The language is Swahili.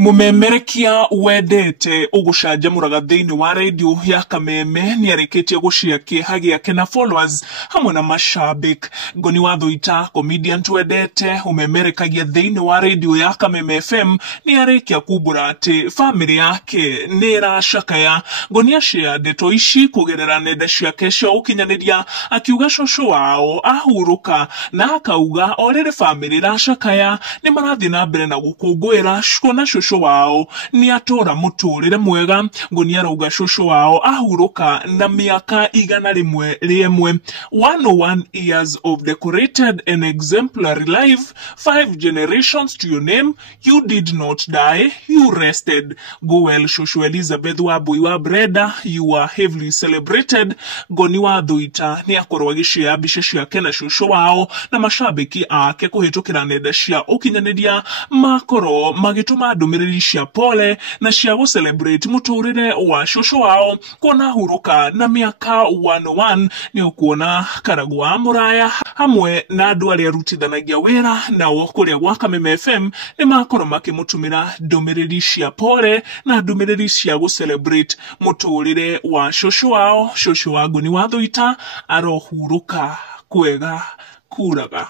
Mumemerekia wedete ugucanjamuraga thiini wa radio ya Kameme ni areketie gucia Kieha giake na followers hamwe na mashabik. Ngoni wa thuita comedian wedete umemerekagia thiini wa radio ya Kameme FM ni arekia kubura ati family yake ni iracakaya. Ngoni acia ndeto ici kugerera nenda ciake cia ukinyaniria akiuga shosho wao ahuruka na akauga orere family iracakaya ni marathi na mbere na gukungwira shukona shosho wao ni atora muturire mwega. Ngoni arauga shosho wao ahuruka na miaka 101 101 years of decorated and exemplary life, 5 generations to your name. You did not die, you rested. Go well shosho Elizabeth wa Boiwa Breda, you are heavily celebrated. Ngoni wa thuita ni akorwa gicia mbica ciake na shosho wao na mashabiki ake kuhitukira nenda cia ukinyaniria makoro magituma ndumiriri cia pole na cia go celebrate muturire wa shosho wao kuona huruka na miaka 101. ni ukuona karagwa muraya hamwe na andu aria rutithanagia wira nao kuria gwa Kameme FM ni makoro makimutumira ndumiriri cia pole na ndumiriri cia go celebrate muturire wa shosho wao. Shosho wa Ngoni wa thuita arohuruka kwega kuraga.